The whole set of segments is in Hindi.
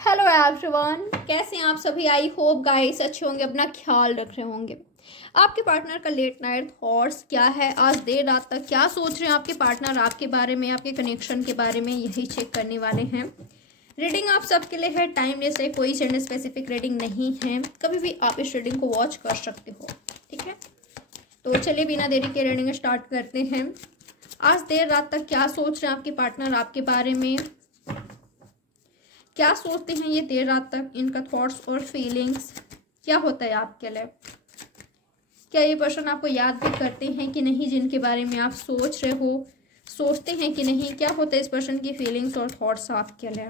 हेलो एवरीवन, कैसे हैं आप सभी। आई होप गाइस अच्छे होंगे, अपना ख्याल रख रहे होंगे। आपके पार्टनर का लेट नाइट थॉट्स क्या है, आज देर रात तक क्या सोच रहे हैं आपके पार्टनर आपके बारे में, आपके कनेक्शन के बारे में, यही चेक करने वाले हैं। रीडिंग आप सबके लिए है, टाइमलेस है, कोई जेंडर स्पेसिफिक रीडिंग नहीं है। कभी भी आप इस रीडिंग को वॉच कर सकते हो, ठीक है। तो चलिए बिना देरी के रीडिंग स्टार्ट करते हैं। आज देर रात तक क्या सोच रहे हैं आपके पार्टनर आपके बारे में, क्या सोचते हैं ये देर रात तक, इनका थॉट्स और फीलिंग्स क्या होता है आपके लिए। क्या ये पर्सन आपको याद भी करते हैं कि नहीं, जिनके बारे में आप सोच रहे हो, सोचते हैं कि नहीं, क्या होता है इस पर्सन की फीलिंग्स और थॉट्स आपके लिए।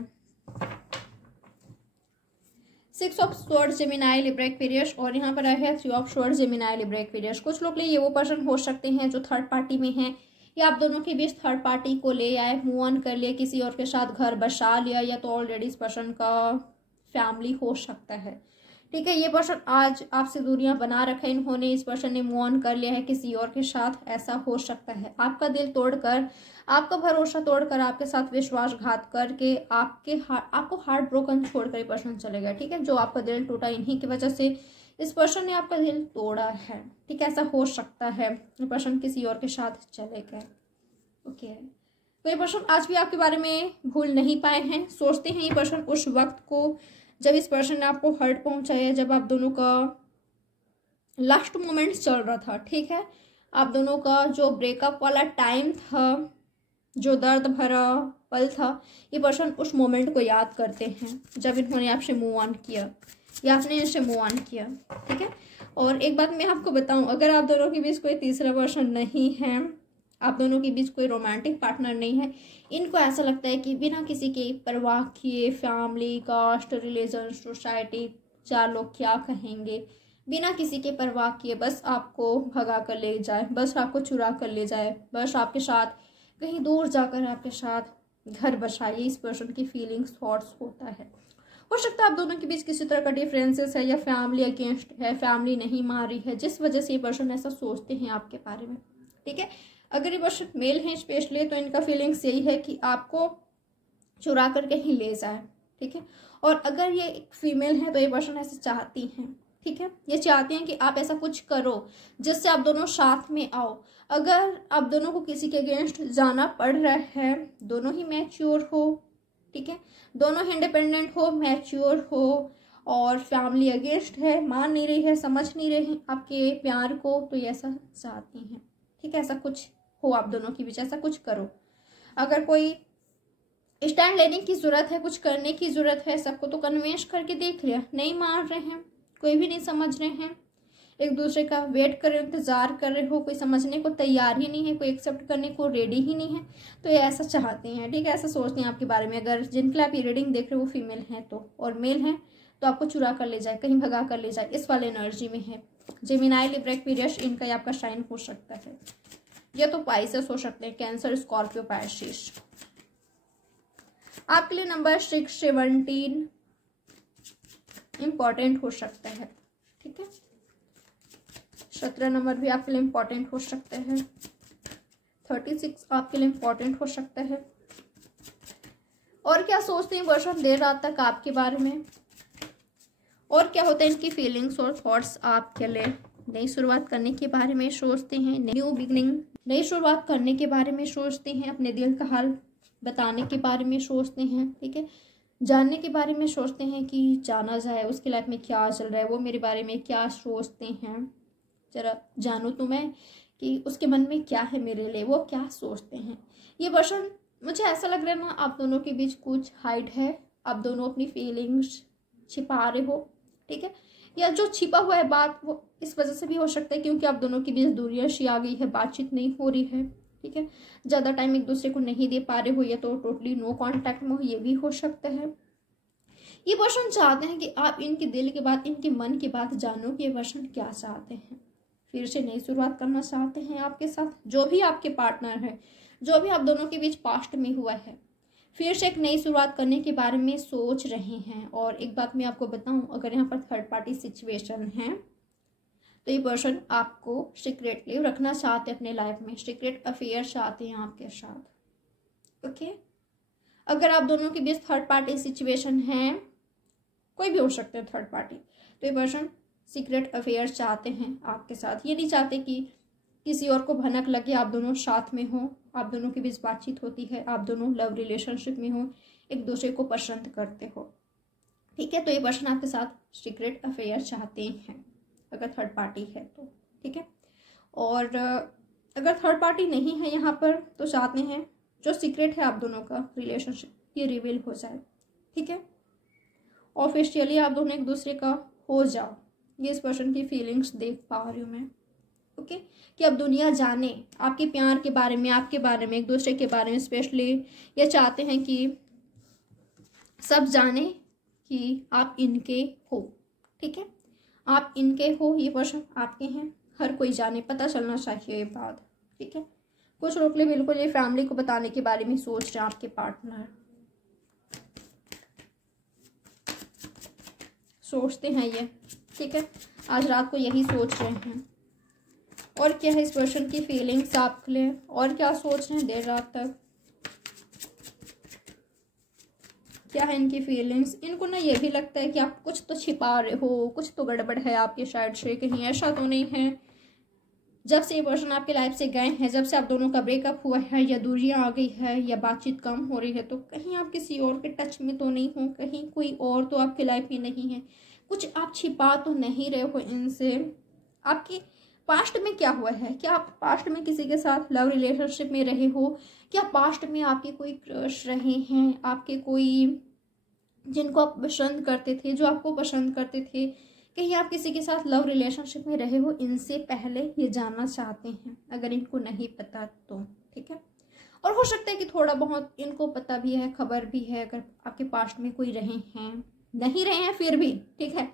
6 of swords Gemini Libra Aquarius और यहाँ पर आया है 3 of swords Gemini Libra Aquarius. कुछ लोग लिए ये वो पर्सन हो सकते हैं जो थर्ड पार्टी में है, या आप दोनों के बीच थर्ड पार्टी को ले आए, मूव ऑन कर लिए, किसी और के साथ घर बसा लिया, या तो ऑलरेडी इस पर्सन का फैमिली हो सकता है, ठीक है। ये पर्सन आज आपसे दूरियां बना रखा है इन्होंने, इस पर्सन ने मूव ऑन कर लिया है किसी और के साथ, ऐसा हो सकता है। आपका दिल तोड़कर, आपका भरोसा तोड़कर, आपके साथ विश्वासघात करके, आपको हार्ट ब्रोकन छोड़कर ये पर्सन चले गया, ठीक है। जो आपका दिल टूटा इन्हीं की वजह से इस पर्सन ने आपका दिल तोड़ा है, ठीक है। ऐसा हो सकता है ये पर्सन किसी और के साथ चले गए, ओके। तो ये पर्सन आज भी आपके बारे में भूल नहीं पाए हैं। सोचते हैं ये पर्सन उस वक्त को जब इस पर्सन ने आपको हर्ट पहुंचाया, जब आप दोनों का लास्ट मोमेंट चल रहा था, ठीक है। आप दोनों का जो ब्रेकअप वाला टाइम था, जो दर्द भरा पल था, ये पर्सन उस मोमेंट को याद करते हैं जब इन्होंने आपसे मूव ऑन किया या आपने इनसे मूव ऑन किया, ठीक है। और एक बात मैं आपको बताऊं, अगर आप दोनों के बीच कोई तीसरा पर्सन नहीं है, आप दोनों के बीच कोई रोमांटिक पार्टनर नहीं है, इनको ऐसा लगता है कि बिना किसी की परवाह किए, फैमिली, कास्ट, रिलीजन, सोसाइटी, 4 लोग क्या कहेंगे, बिना किसी के परवाह किए बस आपको भगा कर ले जाए, बस आपको चुरा कर ले जाए, बस आपके साथ कहीं दूर जाकर आपके साथ घर बसाए, इस पर्सन की फीलिंग्स थॉट्स होता है। हो सकता है आप दोनों के बीच किसी तरह का डिफरेंसेस है, या फैमिली अगेंस्ट है, फैमिली नहीं मान रही है, जिस वजह से ये पर्सन ऐसा सोचते हैं आपके बारे में, ठीक है। अगर ये पर्सन मेल है स्पेशली, तो इनका फीलिंग्स यही है कि आपको चुरा कर कहीं ले जाए, ठीक है। और अगर ये एक फीमेल है तो ये पर्सन ऐसा चाहती हैं, ठीक है। ये चाहते हैं कि आप ऐसा कुछ करो जिससे आप दोनों साथ में आओ। अगर आप दोनों को किसी के अगेंस्ट जाना पड़ रहा है, दोनों ही मैच्योर हो, ठीक है, दोनों ही इंडिपेंडेंट हो, मैच्योर हो, और फैमिली अगेंस्ट है, मान नहीं रही है, समझ नहीं रही आपके प्यार को, तो ये ऐसा चाहती हैं, ठीक है। ऐसा कुछ हो आप दोनों के बीच, ऐसा कुछ करो। अगर कोई स्टैंड लेने की जरूरत है, कुछ करने की जरूरत है, सबको तो कन्विंस करके देख लिया, नहीं मान रहे हैं, कोई भी नहीं समझ रहे हैं, एक दूसरे का वेट कर रहे हो, इंतजार कर रहे हो, कोई समझने को तैयार ही नहीं है, कोई एक्सेप्ट करने को रेडी ही नहीं है, तो ये ऐसा चाहते हैं, ठीक है। ऐसा सोचते हैं आपके बारे में। अगर जिनके लिए आप ये रीडिंग देख रहे हो वो फीमेल हैं तो, और मेल हैं तो आपको चुरा कर ले जाए, कहीं भगा कर ले जाए, इस वाले एनर्जी में है। जेमिनी लिब्रा एक्वेरियस इनका या आपका साइन हो सकता है, या तो पाइसेस हो सकते हैं, कैंसर, स्कॉर्पियो, पाइसेस। आपके लिए नंबर 6, 17 इंपॉर्टेंट हो सकता है, ठीक है। 17 नंबर भी आपके लिए इम्पोर्टेंट हो सकते हैं। 36 आपके लिए इम्पोर्टेंट हो सकता है। और क्या सोचते हैं पर्सन देर रात तक आपके बारे में, और क्या होता है इनकी फीलिंग्स और थॉट्स आपके लिए। नई शुरुआत करने के बारे में सोचते हैं, न्यू बिगनिंग, नई शुरुआत करने के बारे में सोचते हैं, अपने दिल का हाल बताने के बारे में सोचते हैं, ठीक है। जानने के बारे में सोचते हैं कि जाना जाए, उसकी लाइफ में क्या चल रहा है, वो मेरे बारे में क्या सोचते हैं, जरा जानूं तो मैं कि उसके मन में क्या है मेरे लिए, वो क्या सोचते हैं। ये पर्सन, मुझे ऐसा लग रहा है ना, आप दोनों के बीच कुछ हाइड है, आप दोनों अपनी फीलिंग्स छिपा रहे हो, ठीक है। या जो छिपा हुआ है बात, वो इस वजह से भी हो सकता है क्योंकि आप दोनों के बीच दूरियां सी आ गई है, बातचीत नहीं हो रही है, ठीक है। ज़्यादा टाइम एक दूसरे को नहीं दे पा रहे हो, या तो टोटली नो कॉन्टैक्ट में हो, ये भी हो सकता है। ये पर्सन चाहते हैं कि आप इनके दिल की बात, इनके मन की बात जानो कि ये पर्सन क्या चाहते हैं। फिर से नई शुरुआत करना चाहते हैं आपके साथ, जो भी आपके पार्टनर है, जो भी आप दोनों के बीच पास्ट में हुआ है, फिर से एक नई शुरुआत करने के बारे में सोच रहे हैं। और एक बात मैं आपको बताऊं, अगर यहाँ पर थर्ड पार्टी सिचुएशन है तो ये पर्सन आपको सीक्रेटली रखना चाहते हैं अपने लाइफ में, सीक्रेट अफेयर चाहते हैं आपके साथ, ओके। अगर आप दोनों के बीच थर्ड पार्टी सिचुएशन है कोई भी हो सकते हैं थर्ड पार्टी। तो ये पर्सन सीक्रेट अफेयर चाहते हैं आपके साथ। ये नहीं चाहते कि किसी और को भनक लगे, आप दोनों साथ में हो, आप दोनों के बीच बातचीत होती है, आप दोनों लव रिलेशनशिप में हो, एक दूसरे को पसंद करते हो, ठीक है। तो ये पर्सन आपके साथ सीक्रेट अफेयर चाहते हैं अगर थर्ड पार्टी है तो, ठीक है। और अगर थर्ड पार्टी नहीं है यहाँ पर तो चाहते हैं जो सीक्रेट है आप दोनों का रिलेशनशिप ये रिवील हो जाए, ठीक है। ऑफिशियली आप दोनों एक दूसरे का हो जाओ, ये इस पर्सन की फीलिंग्स देख पा रही हूँ मैं, ओके। कि अब दुनिया जाने आपके प्यार के बारे में, आपके बारे में, एक दूसरे के बारे में। स्पेशली ये चाहते हैं कि सब जाने कि आप इनके हो, ठीक है। आप इनके हो, ये पर्सन आपके हैं, हर कोई जाने, पता चलना चाहिए ये बात, ठीक है। कुछ लोग लिए बिल्कुल ये फैमिली को बताने के बारे में सोच रहे हैं आपके पार्टनर, सोचते हैं ये, ठीक है। आज रात को यही सोच रहे हैं। और क्या है इस पर्सन की फीलिंग्स आपके लिए, और क्या सोच रहे हैं देर रात तक, क्या है इनकी फीलिंग्स। इनको ना ये भी लगता है कि आप कुछ तो छिपा रहे हो, कुछ तो गड़बड़ है आपके साइड से, कहीं ऐसा तो नहीं है। जब से ये पर्सन आपके लाइफ से गए हैं, जब से आप दोनों का ब्रेकअप हुआ है या दूरियां आ गई है या बातचीत कम हो रही है, तो कहीं आप किसी और के टच में तो नहीं हो, कहीं कोई और तो आपके लाइफ में नहीं है, कुछ आप छिपा तो नहीं रहे हो इनसे। आपके पास्ट में क्या हुआ है, क्या आप पास्ट में किसी के साथ लव रिलेशनशिप में रहे हो, क्या पास्ट में आपके कोई क्रश रहे हैं, आपके कोई जिनको आप पसंद करते थे, जो आपको पसंद करते थे, कहीं आप किसी के साथ लव रिलेशनशिप में रहे हो, इनसे पहले ये जानना चाहते हैं अगर इनको नहीं पता तो, ठीक है। और हो सकता है कि थोड़ा बहुत इनको पता भी है, खबर भी है अगर आपके पास्ट में कोई रहे हैं, नहीं रहे हैं फिर भी, ठीक है।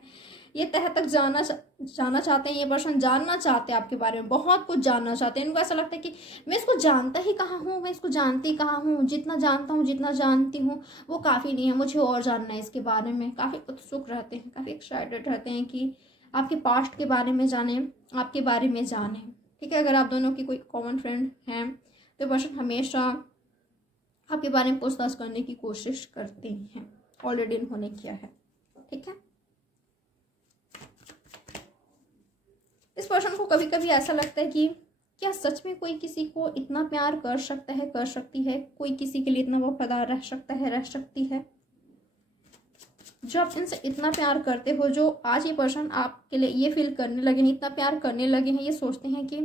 ये तह तक जाना चाहते हैं, ये पर्सन जानना चाहते हैं आपके बारे में, बहुत कुछ जानना चाहते हैं। इनको ऐसा लगता है कि मैं इसको जानता ही कहाँ हूँ, मैं इसको जानती कहाँ हूँ, जितना जानता हूँ, जितना जानती हूँ वो काफ़ी नहीं है, मुझे और जानना है इसके बारे में। काफ़ी उत्सुक रहते हैं, काफ़ी एक्साइटेड रहते हैं कि आपके पास्ट के बारे में जाने, आपके बारे में जाने, ठीक है। अगर आप दोनों की कोई कॉमन फ्रेंड हैं तो पर्सन हमेशा आपके बारे में पूछताछ करने की कोशिश करते हैं, ऑलरेडी इन्होंने किया है, ठीक है। इस पर्सन को कभी कभी ऐसा लगता है कि क्या सच में कोई किसी को इतना प्यार कर सकता है, कर सकती है, कोई किसी के लिए इतना वफादार रह सकता है, रह सकती है। जो आप इनसे इतना प्यार करते हो, जो आज ये पर्सन आपके लिए ये फील करने लगे हैं, इतना प्यार करने लगे हैं, ये सोचते हैं कि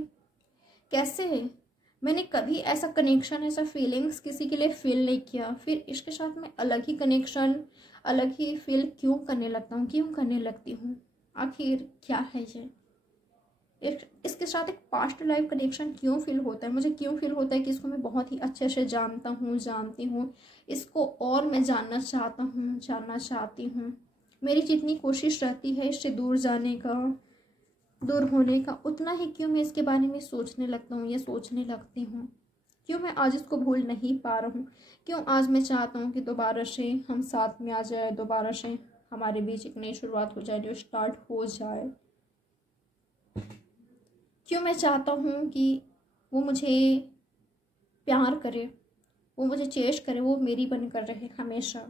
कैसे मैंने कभी ऐसा कनेक्शन, ऐसा फीलिंग्स किसी के लिए फील नहीं किया, फिर इसके साथ मैं अलग ही कनेक्शन, अलग ही फील क्यों करने लगता हूँ, क्यों करने लगती हूँ, आखिर क्या है ये, इसके साथ एक पास्ट लाइफ कनेक्शन क्यों फील होता है, मुझे क्यों फील होता है कि इसको मैं बहुत ही अच्छे से जानता हूँ, जानती हूँ, इसको और मैं जानना चाहता हूँ, जानना चाहती हूँ। मेरी जितनी कोशिश रहती है इससे दूर जाने का, दूर होने का, उतना ही क्यों मैं इसके बारे में सोचने लगता हूँ या सोचने लगती हूँ, क्यों मैं आज इसको भूल नहीं पा रहा हूँ, क्यों आज मैं चाहता हूँ कि दोबारा से हम साथ में आ जाए, दोबारा से हमारे बीच एक नई शुरुआत हो जाए, जो स्टार्ट हो जाए। क्यों मैं चाहता हूँ कि वो मुझे प्यार करे, वो मुझे चेश करे, वो मेरी बनकर रहे हमेशा।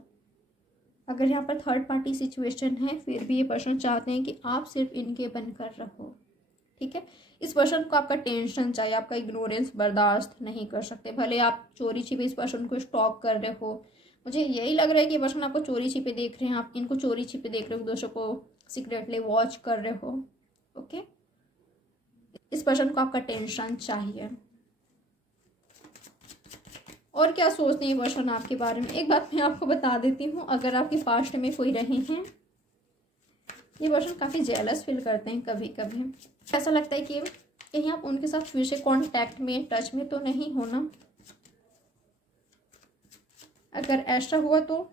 अगर यहाँ पर थर्ड पार्टी सिचुएशन है फिर भी ये पर्सन चाहते हैं कि आप सिर्फ इनके बनकर रहो, ठीक है। इस पर्सन को आपका टेंशन चाहिए, आपका इग्नोरेंस बर्दाश्त नहीं कर सकते। भले आप चोरी छिपे इस पर्सन को स्टॉक कर रहे हो, मुझे यही लग रहा है कि ये पर्सन आपको चोरी छिपे देख रहे हैं, आप इनको चोरी छिपे देख रहे हो, दूसरों को सीक्रेटली वॉच कर रहे हो, ओके। इस पर्सन को आपका टेंशन चाहिए। और क्या सोचते हैं ये पर्सन आपके बारे में, एक बात मैं आपको बता देती हूँ, अगर आपके पास्ट में कोई रहे हैं, ये पर्सन काफ़ी जेलस फील करते हैं कभी कभी। ऐसा लगता है कि कहीं आप उनके साथ फिर से कॉन्टैक्ट में, टच में तो नहीं हो ना। अगर ऐसा हुआ तो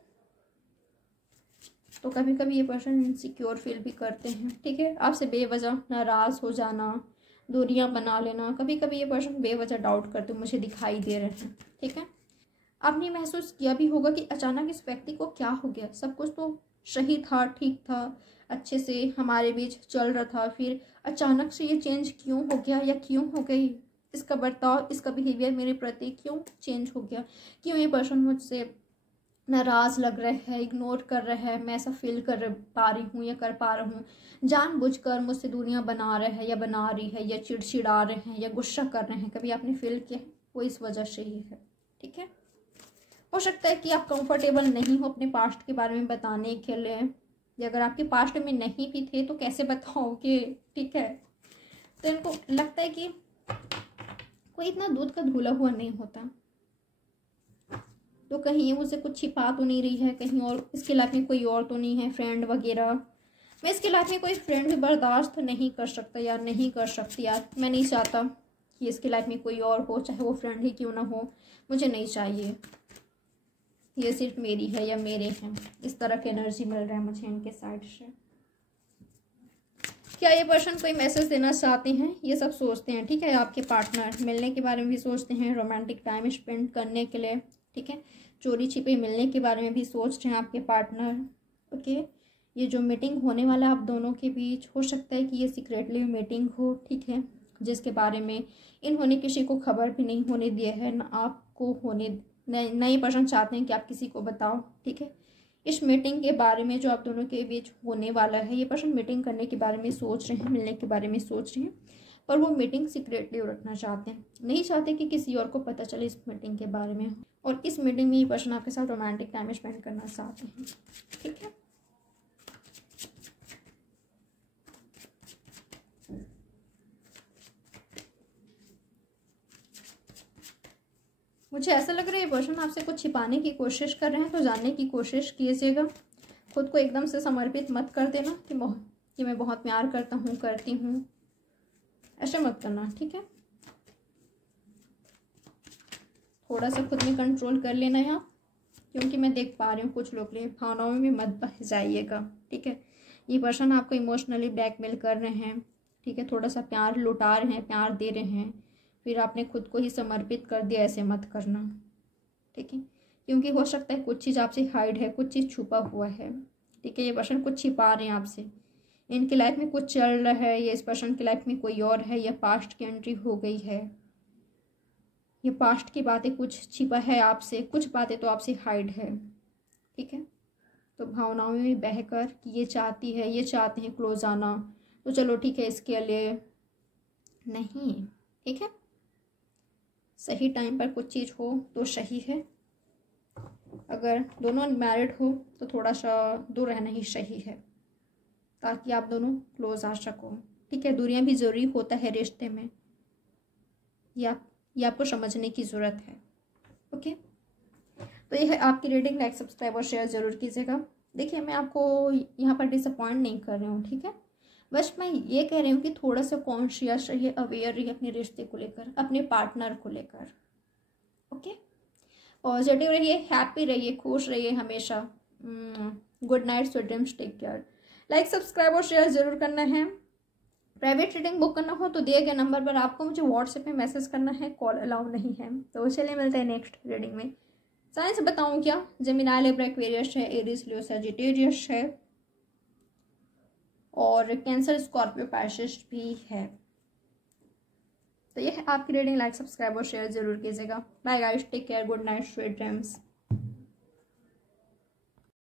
कभी कभी ये पर्सन इनसिक्योर फील भी करते हैं, ठीक है। आपसे बेवजह नाराज़ हो जाना, दूरियां बना लेना, कभी कभी ये पर्सन बेवजह डाउट करते मुझे दिखाई दे रहे हैं, ठीक है। आपने महसूस किया भी होगा कि अचानक इस व्यक्ति को क्या हो गया, सब कुछ तो सही था, ठीक था, अच्छे से हमारे बीच चल रहा था, फिर अचानक से ये चेंज क्यों हो गया या क्यों हो गई, इसका बर्ताव, इसका बिहेवियर मेरे प्रति क्यों चेंज हो गया, क्यों ये पर्सन मुझसे नाराज़ लग रहा है, इग्नोर कर रहा है, मैं ऐसा फील कर पा रही हूँ या कर पा रहा हूँ, जानबूझकर मुझसे दूरियां बना रहे हैं या बना रही है, या चिड़चिड़ा रहे हैं या गुस्सा कर रहे हैं, कभी आपने फील किया, वो इस वजह से ही है। ठीक है, हो सकता है कि आप कंफर्टेबल नहीं हो अपने पास्ट के बारे में बताने के लिए, या अगर आपके पास्ट में नहीं भी थे तो कैसे बताओगे। ठीक है, तो इनको लगता है कि कोई इतना दूध का धुला हुआ नहीं होता, तो कहीं ये मुझसे कुछ छिपा तो नहीं रही है, कहीं और इसके लाइफ में कोई और तो नहीं है फ्रेंड वगैरह। मैं इसके लाइफ में कोई फ्रेंड भी बर्दाश्त नहीं कर सकता यार, नहीं कर सकती यार, मैं नहीं चाहता कि इसके लाइफ में कोई और हो, चाहे वो फ्रेंड ही क्यों ना हो, मुझे नहीं चाहिए, ये सिर्फ मेरी है या मेरे हैं। इस तरह की एनर्जी मिल रहा है मुझे इनके साइड से। क्या ये पर्सन कोई मैसेज देना चाहते हैं, ये सब सोचते हैं। ठीक है, आपके पार्टनर मिलने के बारे में भी सोचते हैं, रोमांटिक टाइम स्पेंड करने के लिए। ठीक है, चोरी छिपे मिलने के बारे में भी सोच रहे हैं आपके पार्टनर। ओके, ये जो मीटिंग होने वाला है आप दोनों के बीच, हो सकता है कि ये सीक्रेटली मीटिंग हो। ठीक है, जिसके बारे में इन्होंने किसी को खबर भी नहीं होने दिया है, ना आपको होने, नए पर्सन चाहते हैं कि आप किसी को बताओ। ठीक है, इस मीटिंग के बारे में जो आप दोनों के बीच होने वाला है, ये पर्सन मीटिंग करने के बारे में सोच रहे हैं, मिलने के बारे में सोच रहे हैं, पर वो मीटिंग सीक्रेटली रखना चाहते हैं, नहीं चाहते कि किसी और को पता चले इस मीटिंग के बारे में। और इस मीटिंग में ये पर्सन आपके साथ रोमांटिक टाइम स्पेंड करना चाहते हैं। ठीक है, मुझे ऐसा लग रहा है ये पर्सन आपसे कुछ छिपाने की कोशिश कर रहे हैं, तो जानने की कोशिश कीजिएगा। खुद को एकदम से समर्पित मत कर देना कि मैं बहुत प्यार करता हूँ, करती हूँ, ऐसा मत करना। ठीक है, थोड़ा सा खुद में कंट्रोल कर लेना है आप, क्योंकि मैं देख पा रही हूँ कुछ लोग लिए भावनाओं में मत बह जाइएगा। ठीक है, ये पर्सन आपको इमोशनली ब्लैकमेल कर रहे हैं। ठीक है, थोड़ा सा प्यार लुटा रहे हैं, प्यार दे रहे हैं, फिर आपने खुद को ही समर्पित कर दिया, ऐसे मत करना। ठीक है, क्योंकि हो सकता है कुछ चीज़ आपसे हाइड है, कुछ चीज़ छुपा हुआ है। ठीक है, ये पर्सन कुछ छिपा रहे हैं आपसे, इनकी लाइफ में कुछ चल रहा है, या इस पर्सन की लाइफ में कोई और है, या पास्ट की एंट्री हो गई है, ये पास्ट की बातें कुछ छिपा है आपसे, कुछ बातें तो आपसे हाइड है। ठीक है, तो भावनाओं में बहकर कि ये चाहती है, ये चाहते हैं क्लोज आना, तो चलो ठीक है, इसके लिए नहीं। ठीक है, सही टाइम पर कुछ चीज़ हो तो सही है, अगर दोनों मैरिड हो तो थोड़ा सा दूर रहना ही सही है, ताकि आप दोनों क्लोज आ सको। ठीक है, दूरियां भी ज़रूरी होता है रिश्ते में, ये आपको समझने की ज़रूरत है। ओके, तो ये है आपकी रीडिंग। लाइक सब्सक्राइब और शेयर ज़रूर कीजिएगा। देखिए, मैं आपको यहाँ पर डिसअपॉइंट नहीं कर रही हूँ। ठीक है, बस मैं ये कह रही हूँ कि थोड़ा सा कॉन्शियस रहिए, अवेयर रहिए अपने रिश्ते को लेकर, अपने पार्टनर को लेकर। ओके, पॉजिटिव रहिए, हैप्पी रहिए, खुश रहिए हमेशा। Good night, sweet dreams, take care. Like subscribe और शेयर जरूर करना है। प्राइवेट रीडिंग बुक करना हो तो दिए गए नंबर पर आपको मुझे व्हाट्सएप में मैसेज करना है, कॉल अलाउ नहीं है। तो चलिए मिलते हैं नेक्स्ट रीडिंग में। साइंस बताऊं क्या, जेमिनी, लिब्रा, एक्वेरियस है, एरीज, लियो, सजिटेरियस है, और कैंसर, स्कॉर्पियो, पाइसेस भी है। तो ये है आपकी रीडिंग। लाइक सब्सक्राइब और शेयर जरूर कीजिएगा। Bye guys, take care, good night, sweet dreams.